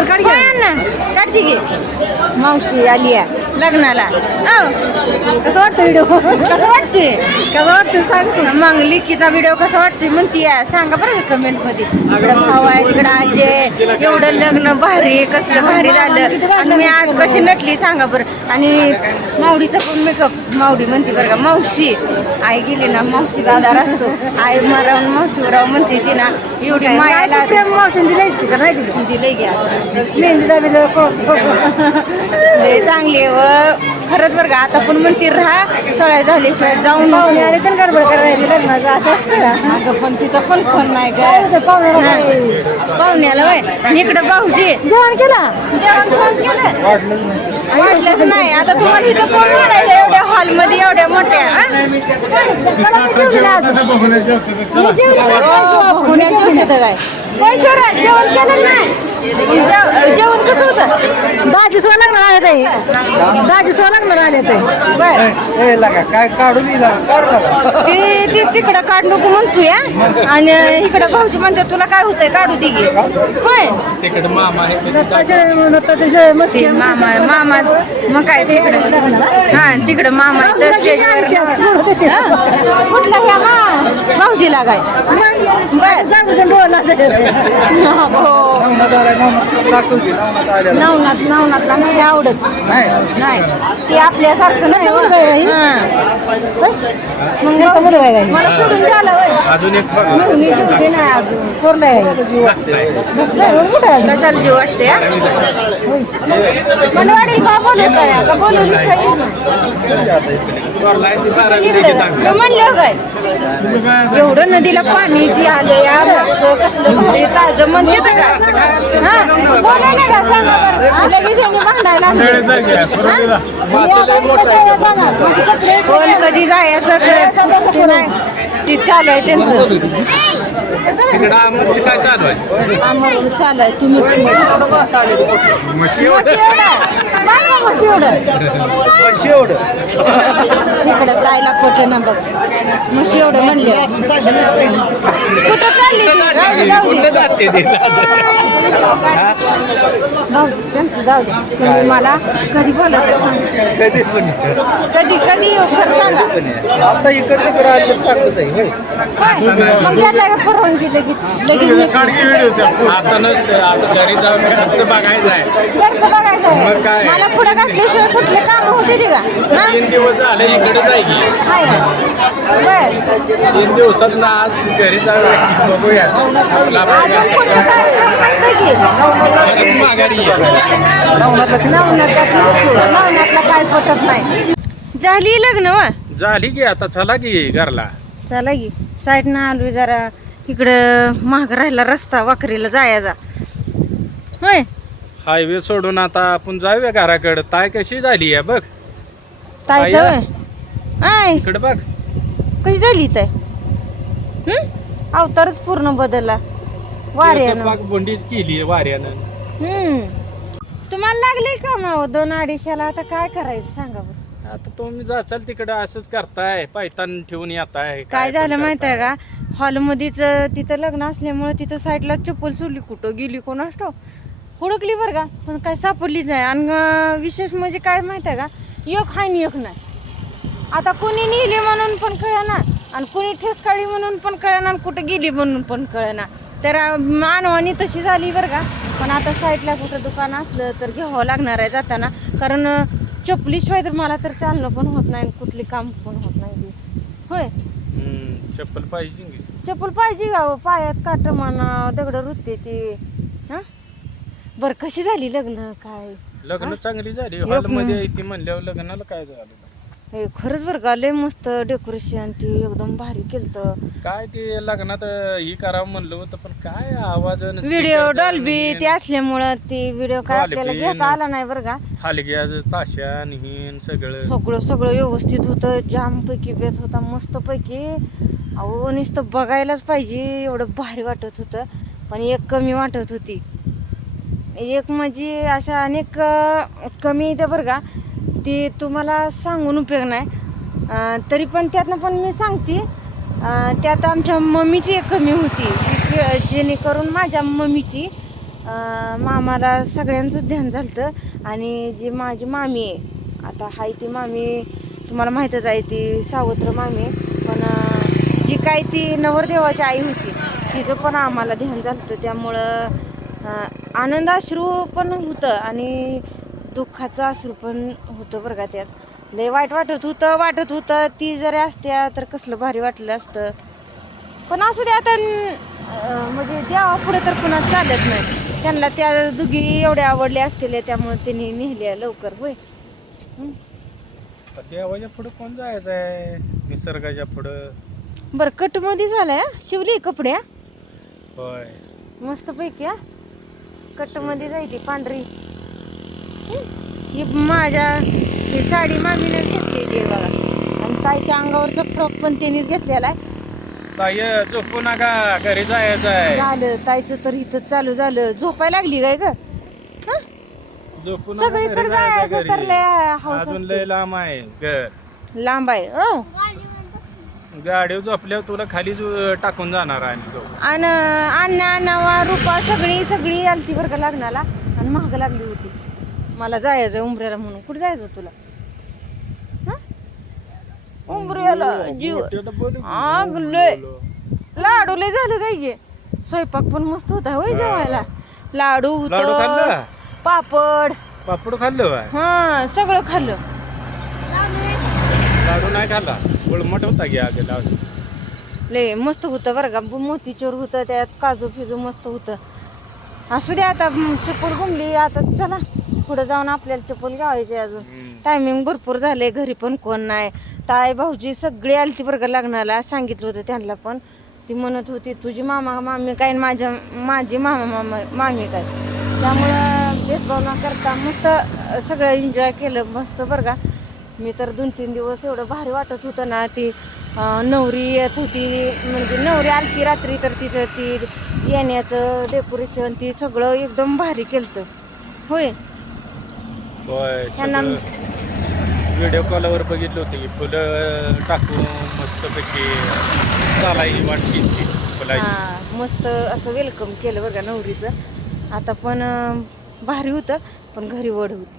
तर काढ ना काढते की मावशी आली आहे लग्नाला कसं वाटतं व्हिडिओ कसं वाटते सांग मग लिखीचा व्हिडिओ कसा वाटतोय म्हणती सांगा बरं कमेंट मध्ये. इकडं भाऊ आहे तिकडं आजी एवढं लग्न भारी कसलं भारी झालं आणि मी आज कशी नटली सांगा बरं. आणि मावडीचा पण मेकअप मावडी म्हणते बरं का मावशी आई गेली ना मावशी दादा असतो आई मरावून मावशीराव म्हणते ती ना एवढी मायाला मावशी दिलायच की नाही दिली दिलंय घ्या मेहंदीचा चांगली आहे व खरंच बरं का आता पण म्हणते राहा सळ्या झाल्याशिवाय जाऊन पाहुणे आले तर गडबड करायला लग्नाचं असं असतं अगं पण तिथं पण फोन नाही का पाहुण्याला वय आणि इकडं भाऊजी जेवण केलं वाटलंच नाही. आता तुम्हाला इथं कोण वाढायचं एवढ्या हॉलमध्ये एवढ्या मोठ्या काय जेवण केलं नाही जेवण कसं होतं दाजी सो लागणार आले ते दाजी सो लागणार आले ते काय काढून ती तिकडं काढ नको म्हणतोय आणि इकडं भाऊजी म्हणते तुला काय होतंय काढू दे की होय तिकडे मामा मामा मामा मग काय तिकडं हा तिकडं मामा कुठला घ्या भाऊजीला काय नवनाथला नाही आवडत नाही ते आपल्यासारखं नाही मला सोडून झालं अजून एक नाही अजून कोरलाय कशाला जीव वाटते मला वाटेल का बोलत आहे का बोलून म्हणलं काय एवढं नदीला पाणी ती आले कसलं ताजं म्हणते बोलायला का सांगा बरं लगेच यांनी भांडायला कोण कधी जायचं ती चालू आहे त्यांचं काय चालू आहे आम्हाला चालू आहे तुम्ही इकडं जायला पोटे ना बघ म्हशी एवढं म्हणले कुठं चालली त्यांचं जाऊ द्या तुम्ही मला कधी बोलत कधी कधी खरं सांगा आता इकडे मग त्याला परवानगी लगेच आता नसतं आता घरी जाऊन घरचं बघायचं आहे मला पुढे घातल्याशिवाय कुठले काम होते ते का 3 दिवस झाले इकडे जायची 3 दिवसात ना आज घरी जाऊन बघूया माघारी नवनाथला काय पटत नाही झाली लग्न वा झाली की आता चला की घरला चला की साईड ना आलोय जरा इकडं महाग राहिला रस्ता वाखरीला जायचा होय हायवे सोडून आता आपण जाऊया घराकडे ताय कशी झाली आहे बघ ताई आय इकडे बघ कशी झाली ताई अवतारच पूर्ण बदलला वाऱ्यानं बोंडीच केली वाऱ्यानं तुम्हाला लागले का माव 2-2.5 आता काय करायचं सांगा बरं आता तुम्ही जाचाल तिकडे असंच करताय पायतान ठेवून येताय काय झालं माहित आहे का हॉलमध्येच तिथं लग्न असल्यामुळे तिथं साईडला चप्पल सोडली कुठं गेली कोणास ठाऊक हुडकली बरं का पण काय सापडलीच नाही आणि विशेष म्हणजे काय माहित आहे का एक हाय आणि एक नाही आता कुणी नेली म्हणून पण कळना आणि कुणी ठेसकाळी म्हणून पण कळना आणि कुठं गेली म्हणून पण कळना तर मानवानी तशी झाली बरं का. पण आता साईडला कुठं दुकान असलं तर घ्यावं लागणार आहे जाताना कारण चप्पलीशिवाय तर मला तर चालणं पण होत नाही कुठली काम पण होत नाही होय. चप्पल पाहिजे चप्पल पाहिजे गाव पायात काट म्हणा दगड रुतते ती हा. बरं कशी झाली लग्न काय लग्न चांगली झाली हॉलमध्ये ती म्हणल्यावर लग्नाला काय झालं हे खरंच बरं का लय मस्त डेकोरेशन ती एकदम भारी केलतं काय ते लग्नात ही करावं म्हणलं होतं पण काय आवाज व्हिडिओ डॉल्बी ते असल्यामुळं ती व्हिडिओ काय आपल्याला घेता आला नाही बरं का. हलग्याज ताशा निहीन सगळं सगळं व्यवस्थित होतं जाम पैकी बेत होता मस्त पैकी. अहो नुसतं बघायलाच पाहिजे एवढं भारी वाटत होतं. पण एक कमी वाटत होती एक म्हणजे अशा अनेक कमी येते बरं का ती तुम्हाला सांगून उपयोग नाही तरी पण त्यातनं पण मी सांगते त्यात आमच्या मम्मीची एक कमी होती जेणेकरून माझ्या मम्मीची मामाला सगळ्यांचंच ध्यान झालं. आणि जी माझी मामी आहे आता हाय ती मामी तुम्हाला माहीतच आहे, ती सावत्र मामी आहे. पण जी काय ती नवरदेवाची आई होती तिचं पण आम्हाला ध्यान झालं. त्यामुळं आनंद अश्रू पण होतं आणि दुःखाचं अश्रू पण होतं बरं का. त्यात लय वाईट वाटत होतं. ती जरी असत्या तर कसलं भारी वाटलं असतं. पण असू दे आता म्हणजे देवा पुढे तर पुन्हा चालत नाही. त्यांना त्या दुघी एवढ्या आवडल्या असतील त्यामुळे त्यांनी नेहल्या लवकर. होय देवाच्या पुढं कोण जायचं आहे, निसर्गाच्या पुढं. बरं कटमध्ये झालाय शिवली कपडे होय मस्त पैकी. कटमध्ये जायची पांढरी. ही माझ्या ही साडी मामीनेच घेतलेली आहे बघा. आणि ताईच्या अंगावरचा फ्रॉक पण त्यांनीच घेतलेला आहे. ताई झोपू नका, घरी जायचं आहे. झालं ताईचं तर इथं चालू झालं. झोपायला लागली काय ग? झोपू नका, सगळीकडे घरी जायचं जायचं तर घरी. लय हौस अजून असते. लय लांब आहे घर. लांब आहे गाडीवर झोपल्यावर तुला खाली टाकून जाणार आहे तो. आणि अण्णा नवा रुपा सगळी आलती बरं का लग्नाला. आणि महाग लागली होती. मला जायचं उंबऱ्याला म्हणून. कुठे जायचं तुला? उंबऱ्याला जीव आग लय लाडू लय झालं काय गे. स्वयंपाक पण मस्त होता होय जेवायला. लाडू लाडू होत खाल्लं? पापड पापड खाल्लं बाय? हा सगळं खाल्लं. लाडू नाही खाल्ला, गुळमट होता घ्या लाडू. लय मस्त होतं बरं का. मोतीचूर होतं त्यात, काजू फिजू मस्त होतं. असू दे आता चप्पल घुमली. आता चला पुढे जाऊन आपल्याला चप्पल घ्यावायची. अजून टायमिंग भरपूर झाले. घरी पण कोण नाही. ताई भाऊजी सगळे आलती बरं का लग्नाला. सांगितलं होतं त्यांना पण. ती म्हणत होती तुझी मामी काय माझी मामी काय. त्यामुळं भेदभाव न करता मस्त सगळं एन्जॉय केलं मस्त बरं का. मी तर 2-3 दिवस एवढं भारी वाटत होतं ना. ती नवरी येत होती म्हणजे नवरी आलती रात्री तर तिथं ती येण्याचं डेकोरेशन ती सगळं एकदम भारी केलं होय. होय त्यांना व्हिडिओ कॉलवर बघितलं होतं की फुलं टाकून मस्तपैकी चालायची वाटली फुलाची. मस्त असं वेलकम केलं बरं का नवरीचं. आता पण भारी होतं पण घरी वड होती.